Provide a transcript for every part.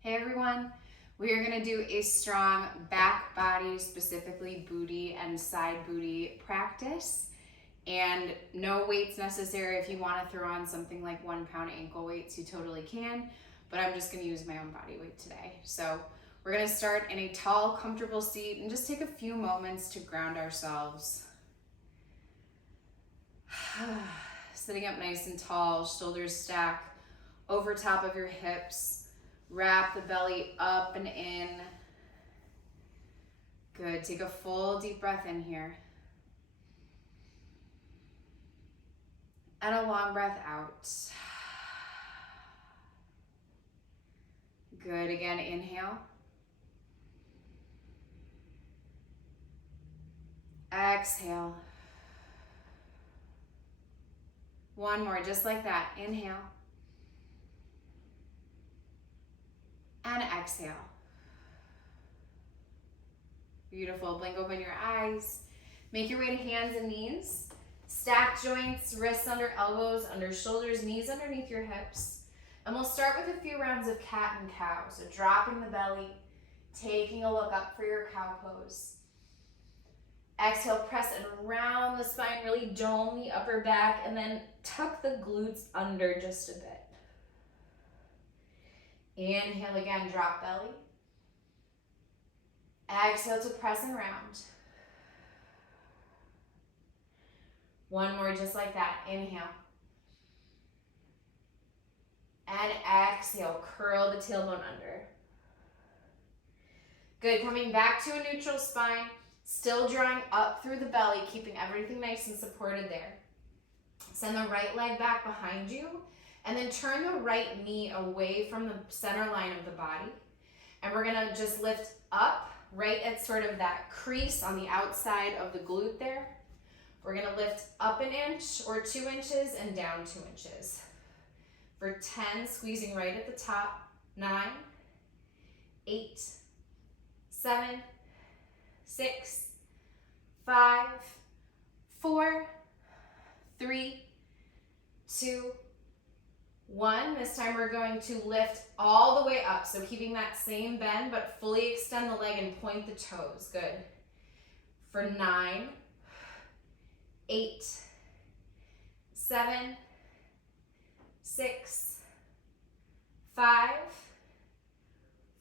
Hey everyone, we are going to do a strong back body, specifically booty and side booty practice. And no weights necessary. If you want to throw on something like 1 pound ankle weights, you totally can. But I'm just going to use my own body weight today. So we're going to start in a tall, comfortable seat and just take a few moments to ground ourselves. Sitting up nice and tall, shoulders stack over top of your hips. Wrap the belly up and in. Good. Take a full deep breath in here. And a long breath out. Good. Again, inhale. Exhale. One more, just like that. Inhale. And exhale. Beautiful. Blink open your eyes. Make your way to hands and knees. Stack joints, wrists under elbows, under shoulders, knees underneath your hips. And we'll start with a few rounds of cat and cow. So dropping the belly, taking a look up for your cow pose. Exhale, press and round the spine, really dome the upper back, and then tuck the glutes under just a bit. Inhale again, drop belly. Exhale to press and round. One more just like that. Inhale. And exhale, curl the tailbone under. Good, coming back to a neutral spine, still drawing up through the belly, keeping everything nice and supported there. Send the right leg back behind you. And then turn the right knee away from the center line of the body. And we're gonna just lift up right at sort of that crease on the outside of the glute there. We're gonna lift up 1 inch or 2 inches and down 2 inches. For 10, squeezing right at the top. 9, 8, 7, 6, 5, 4, 3, 2, 1. This time we're going to lift all the way up. So keeping that same bend, but fully extend the leg and point the toes. Good. For 9, 8, 7, 6, 5,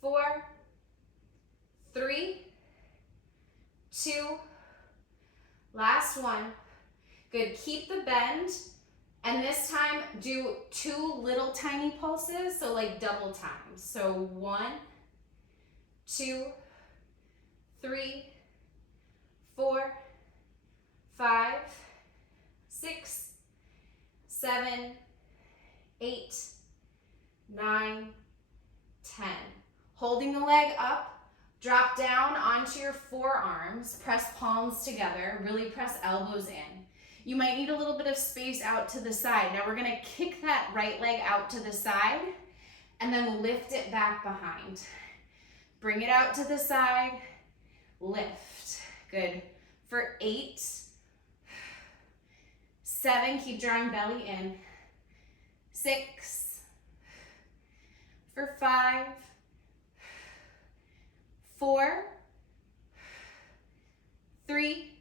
4, 3, 2, last one. Good. Keep the bend. And this time, do 2 little tiny pulses, so like double times. So 1, 2, 3, 4, 5, 6, 7, 8, 9, 10. Holding the leg up, drop down onto your forearms, press palms together, really press elbows in. You might need a little bit of space out to the side. Now we're gonna kick that right leg out to the side and then lift it back behind. Bring it out to the side, lift. Good. For 8, 7, keep drawing belly in. 6, for 5, 4, 3,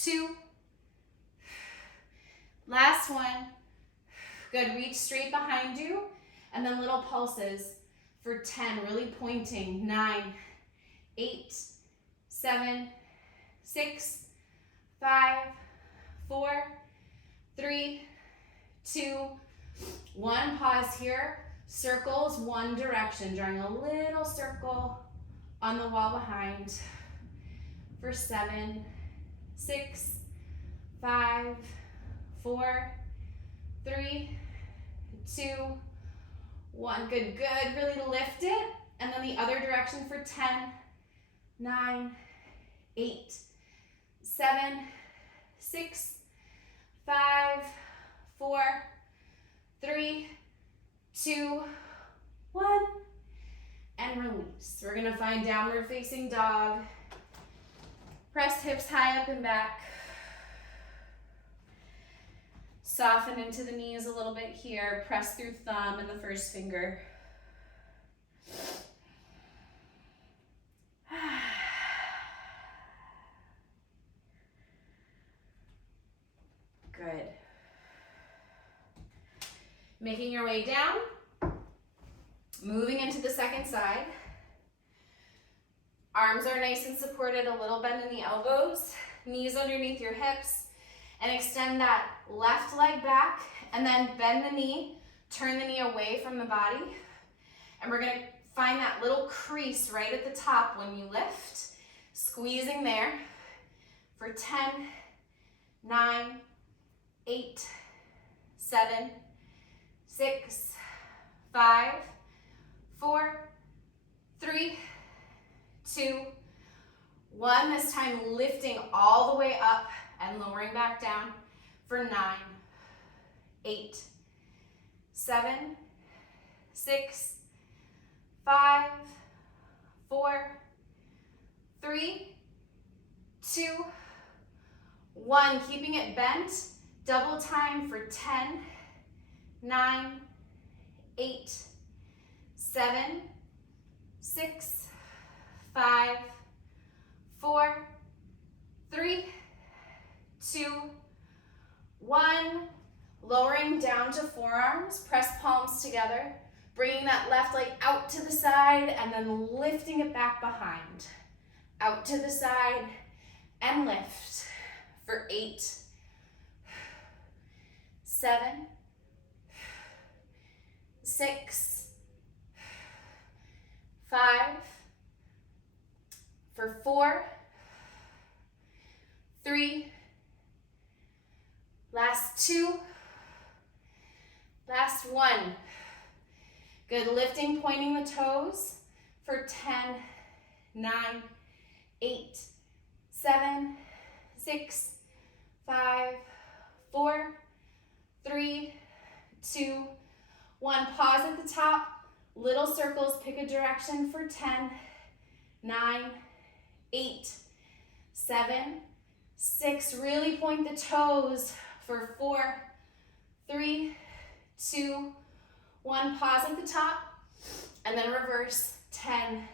2, last one. Good, reach straight behind you, and then little pulses for 10, really pointing. 9, 8, 7, 6, 5, 4, 3, 2, 1. Pause here. Circles one direction, drawing a little circle on the wall behind. For 7, 6, 5, 4, 3, 2, 1. Good, good. Really lift it. And then the other direction for 10, 9, 8, 7, 6, 5, 4, 3, 2, 1. And release. We're gonna find downward facing dog. Press hips high up and back. Soften into the knees a little bit here. Press through thumb and the first finger. Good. Making your way down. Moving into the second side. Arms are nice and supported, a little bend in the elbows. Knees underneath your hips. And extend that left leg back. And then bend the knee. Turn the knee away from the body. And we're going to find that little crease right at the top when you lift. Squeezing there for 10, 9, 8, 7, 6, 5, 4, 3, 2, 1. This time lifting all the way up and lowering back down for 9, 8, 7, 6, 5, 4, 3, 2, 1. Keeping it bent. Double time for 10, 9, 8, 7, 6, 5, 4, 3, 2, 1. Lowering down to forearms. Press palms together. Bringing that left leg out to the side and then lifting it back behind. Out to the side and lift for 8, 7, 6, 5, for 4, 3, last 2, last 1. Good, lifting, pointing the toes for 10, 9, 8, 7, 6, 5, 4, 3, 2, 1. Pause at the top. Little circles, pick a direction for 10, 9, 8, 7, 6. Really point the toes for 4, 3, 2, 1. Pause at the top and then reverse. 10,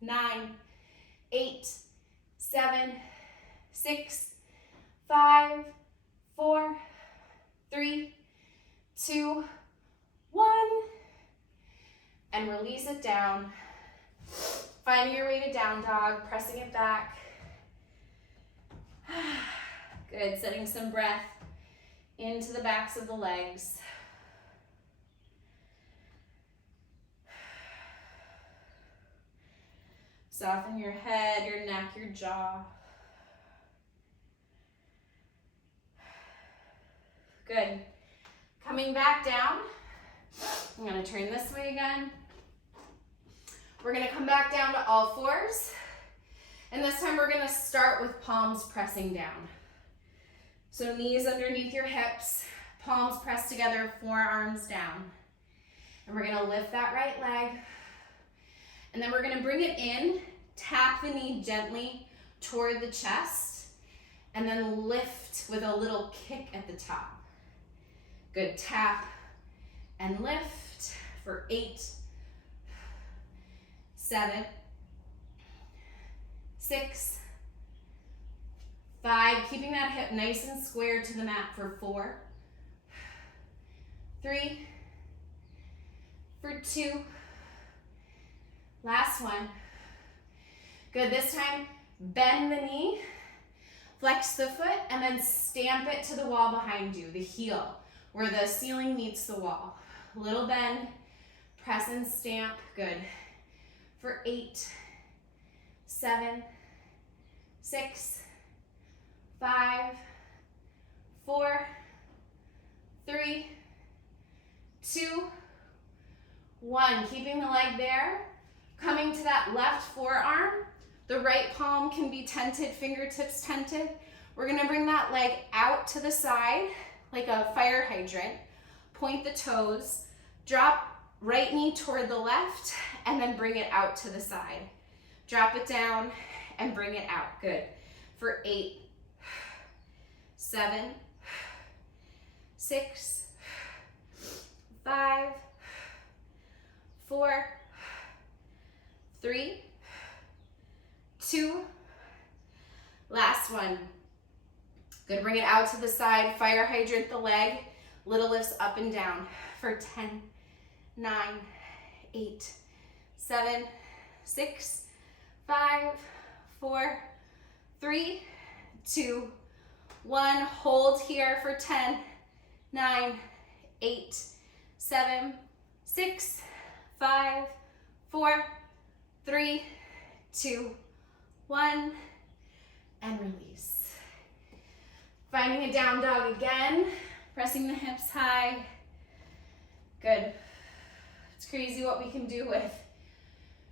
9, 8, 7, 6, 5, 4, 3, 2, 1. And release it down. Finding your way to down dog, pressing it back. Good, setting some breath into the backs of the legs. Soften your head, your neck, your jaw. Good. Coming back down. I'm going to turn this way again. We're going to come back down to all fours. And this time we're going to start with palms pressing down. So knees underneath your hips, palms pressed together, forearms down. And we're going to lift that right leg. And then we're going to bring it in, tap the knee gently toward the chest, and then lift with a little kick at the top. Good, tap and lift for 8, 7, 6, 5, keeping that hip nice and square to the mat for 4, 3, for 2, last one. Good, this time bend the knee, flex the foot, and then stamp it to the wall behind you, the heel, where the ceiling meets the wall. Little bend, press and stamp, good. For 8, 7, 6, 5, 4, 3, 2, 1. Keeping the leg there. Coming to that left forearm. The right palm can be tented, fingertips tented. We're gonna bring that leg out to the side like a fire hydrant. Point the toes, drop right knee toward the left, and then bring it out to the side. Drop it down and bring it out. Good. For 8, 7, 6, 5, 4, 3, 2, last one. Good, bring it out to the side, fire hydrant the leg, little lifts up and down for 10, 9, 8, 7, 6, 5, 4, 3, 2, 1. Hold here for 10, 9, 8, 7, 6, 5, 4, 3, 2, 1, and release. Finding a down dog again, pressing the hips high. Good. It's crazy what we can do with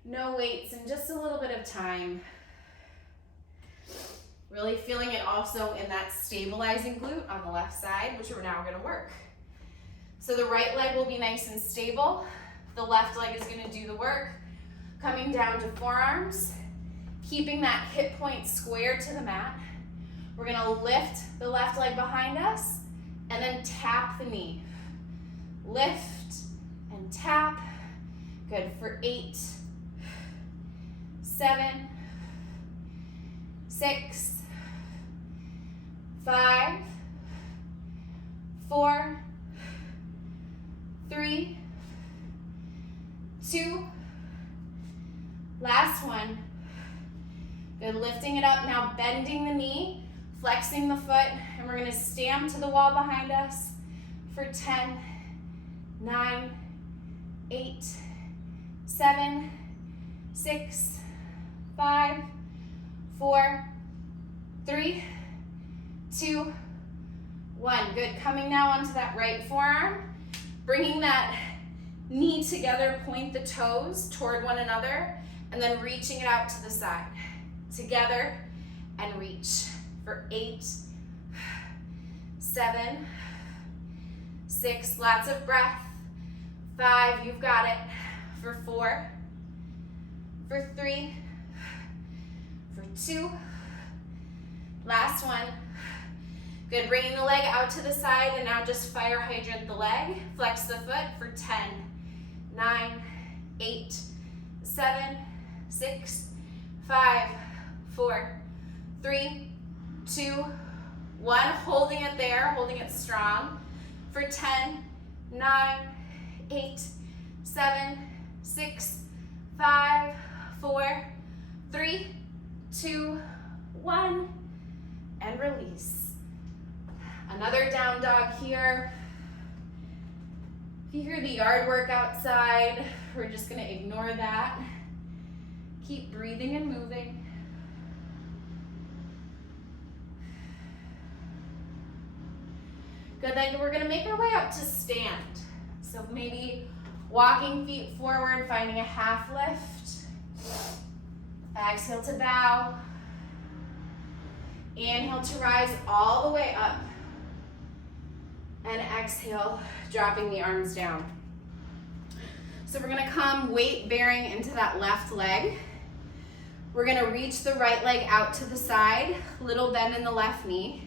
no weights and just a little bit of time. Really feeling it also in that stabilizing glute on the left side, which we're now gonna work. So the right leg will be nice and stable. The left leg is gonna do the work. Coming down to forearms, keeping that hip point square to the mat. We're gonna lift the left leg behind us and then tap the knee. Lift and tap. Good, for 8, 7, 6, 5, 4, 3, 2, last one. Good, lifting it up, now bending the knee, flexing the foot, and we're gonna stamp to the wall behind us for 10, 9, 8, 7, 6, 5, 4, 3, 2, 1. Good, coming now onto that right forearm, bringing that knee together, point the toes toward one another, and then reaching it out to the side. Together and reach for 8, 7, 6, lots of breath, 5, you've got it, for 4, for 3, for 2, last one. Good, bringing the leg out to the side and now just fire hydrant the leg, flex the foot for 10, 9, 8, 7, 6, 5, 4, 3, 2, 1. Holding it there, holding it strong for 10, 9, 8, 7, 6, 5, 4, 3, 2, 1, and release. Another down dog here. If you hear the yard work outside, we're just gonna ignore that. Keep breathing and moving. Good, then we're gonna make our way up to stand. So maybe walking feet forward, finding a half lift. Exhale to bow. Inhale to rise all the way up. And exhale, dropping the arms down. So we're gonna come weight bearing into that left leg. We're gonna reach the right leg out to the side, little bend in the left knee.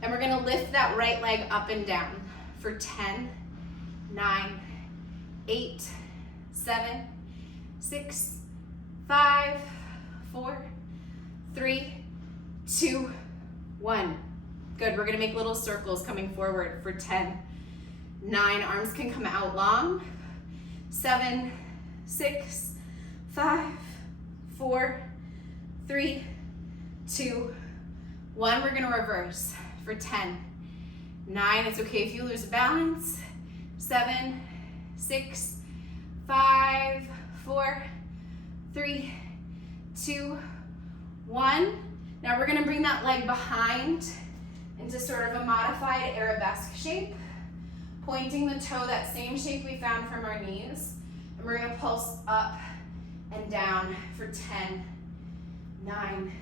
And we're gonna lift that right leg up and down for 10, 9, 8, 7, 6, 5, 4, 3, 2, 1. Good, we're gonna make little circles coming forward for 10, 9, arms can come out long, 7, 6, 5, 4, 3, 2, 1. We're gonna reverse for 10, 9, it's okay if you lose balance, 7, 6, 5, 4, 3, 2, 1. Now we're gonna bring that leg behind into sort of a modified arabesque shape, pointing the toe, that same shape we found from our knees. And we're gonna pulse up and down for 10, 9,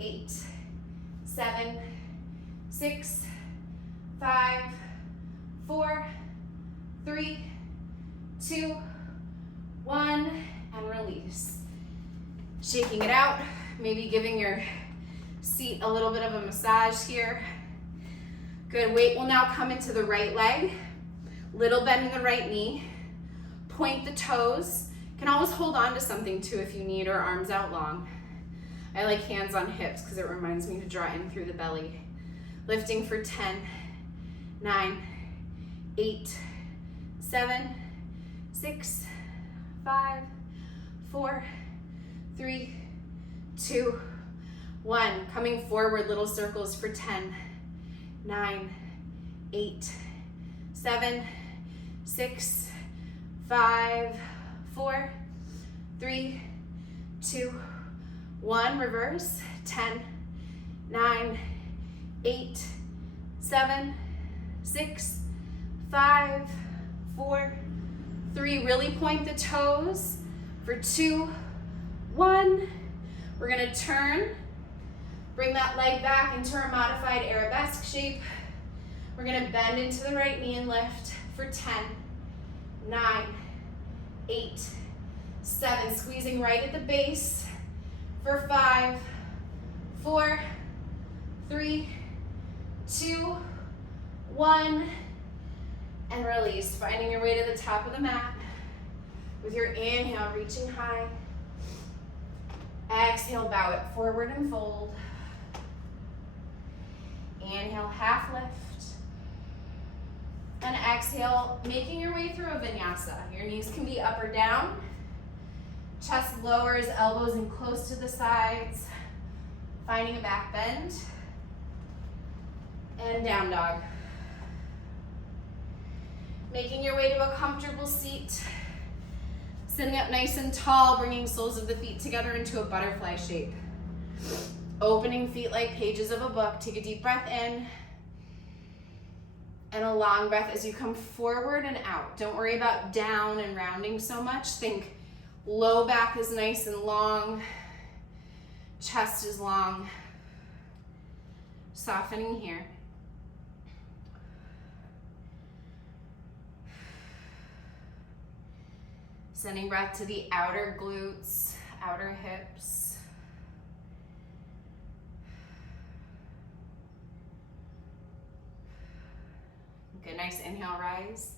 8, 7, 6, 5, 4, 3, 2, 1, and release. Shaking it out, maybe giving your seat a little bit of a massage here. Good, weight will now come into the right leg. Little bend in the right knee. Point the toes. You can always hold on to something too if you need, or arms out long. I like hands on hips because it reminds me to draw in through the belly. Lifting for 10, 9, 8, 7, 6, 5, 4, 3, 2, 1. Coming forward, little circles for 10, 9, 8, 7, 6, 5, 4, 3, 2, 1. Reverse. 10, 9, 8, 7, 6, 5, 4, 3. Really point the toes for 2, 1. We're gonna turn. Bring that leg back into our modified arabesque shape. We're gonna bend into the right knee and lift for 10, 9, 8, 7. Squeezing right at the base for 5, 4, 3, 2, 1. And release. Finding your way to the top of the mat. With your inhale, reaching high. Exhale, bow it forward and fold. Inhale, half lift. And exhale, making your way through a vinyasa. Your knees can be up or down. Chest lowers, elbows in close to the sides. Finding a back bend. And down dog. Making your way to a comfortable seat. Sitting up nice and tall, bringing soles of the feet together into a butterfly shape. Opening feet like pages of a book. Take a deep breath in. And a long breath as you come forward and out. Don't worry about down and rounding so much. Think low back is nice and long. Chest is long. Softening here. Sending breath to the outer glutes, outer hips. Good, nice inhale, rise.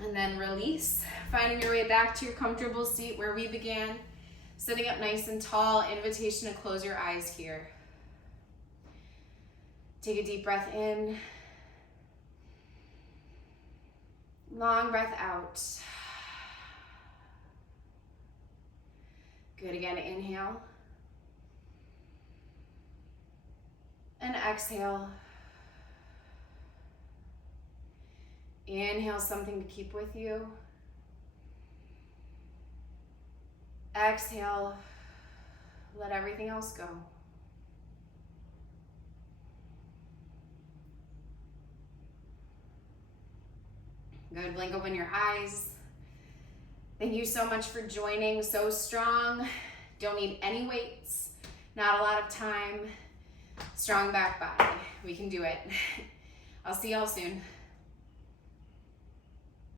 And then release, finding your way back to your comfortable seat where we began. Sitting up nice and tall, invitation to close your eyes here. Take a deep breath in. Long breath out. Good, again, inhale. And exhale. Inhale, something to keep with you. Exhale, let everything else go. Good, blink open your eyes. Thank you so much for joining. So strong. Don't need any weights. Not a lot of time. Strong back body. We can do it. I'll see y'all soon.